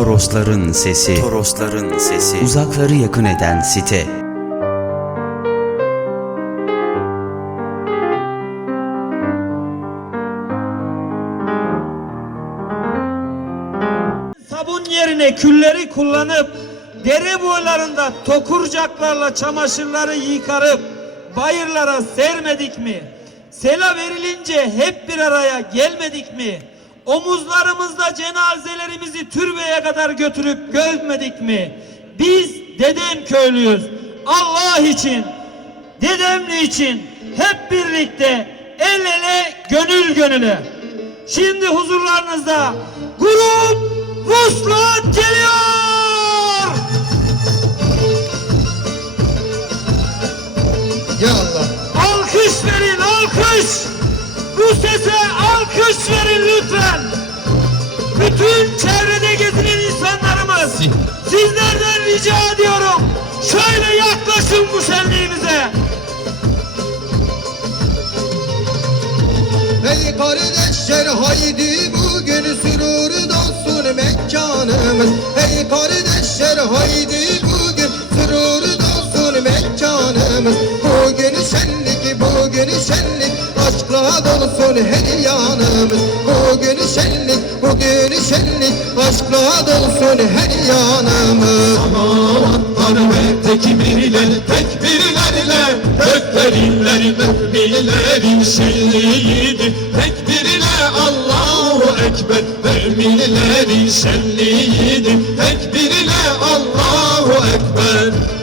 Torosların sesi, Torosların sesi, uzakları yakın eden site. Sabun yerine külleri kullanıp dere boylarında tokurcaklarla çamaşırları yıkarıp bayırlara sermedik mi? Sela verilince hep bir araya gelmedik mi? Omuzlarımızda cenazelerimizi türbeye kadar götürüp gömmedik mi? Biz dedem köylüyüz. Allah için, dedemli için hep birlikte el ele gönül gönüle. Şimdi huzurlarınızda grup Vuslat geliyor. Ya Allah. Alkış verin alkış. Bu sese verin lütfen. Bütün çevrede gezinen insanlarımız sizlerden rica ediyorum. Şöyle yaklaşın bu şenliğimize. Hey kardeşler haydi bugün sürur dolsun mekanımız Hey kardeşler haydi bugün sürur dolsun mekanımız Bugün şenlik bugün şenlik dolsun her yanımız Bugün şenlik bugün şenlik. Aşkla dolsun her yanımız Salavatlar ve tekbirler, tekbirlerle. Göklerinler, müminlerin şenliğidir Tekbirle Allahu Ekber, müminlerin şenliğidir Tekbirle Allahu Ekber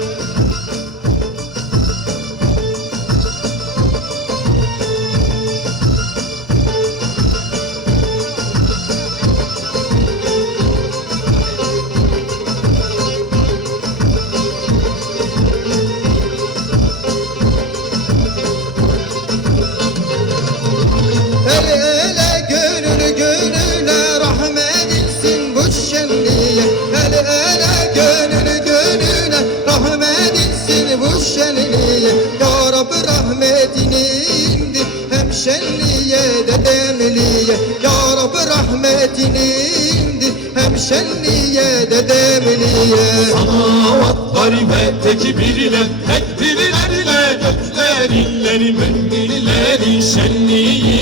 Bab rahmetinindi Hem şenliye de demliye Salavat garibe teki biriyle Tekbirlerle göklerinleri Müminleri şenliye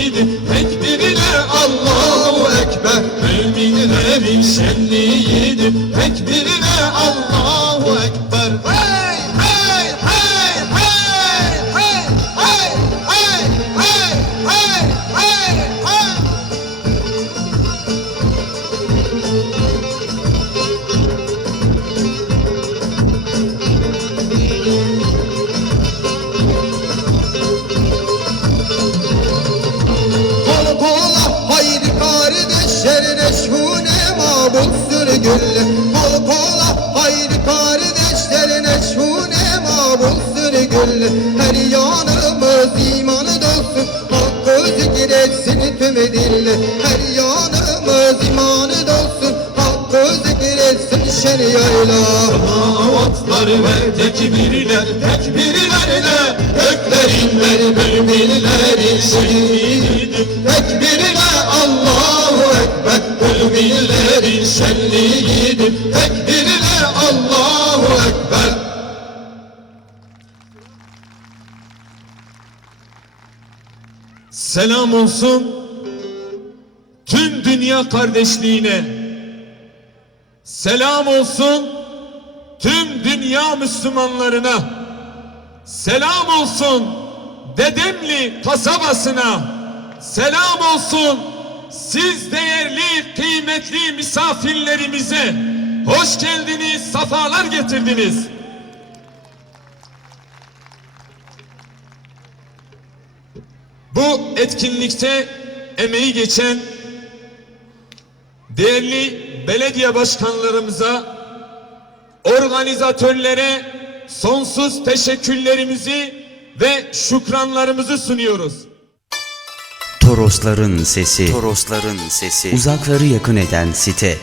gülle Her yanımız imanı dolsun Hakkı zikretsin tüm dille. Her yanımız imanı dolsun Hakkı zikretsin şen yayla. Salavatlar ve tekbirler, tekbirlerle Göklerinler, müminlerin şenliğidir Tekbirle Allahu Ekber, müminlerin şenliğidir Tekbirle Allahu Selam olsun tüm dünya kardeşliğine Selam olsun tüm dünya Müslümanlarına. Selam olsun Dedemli kasabasına. Selam olsun siz değerli kıymetli misafirlerimize. Hoş geldiniz, safalar getirdiniz. Bu etkinlikte emeği geçen değerli belediye başkanlarımıza, organizatörlere sonsuz teşekkürlerimizi ve şükranlarımızı sunuyoruz. Torosların sesi, Torosların sesi, uzakları yakın eden site.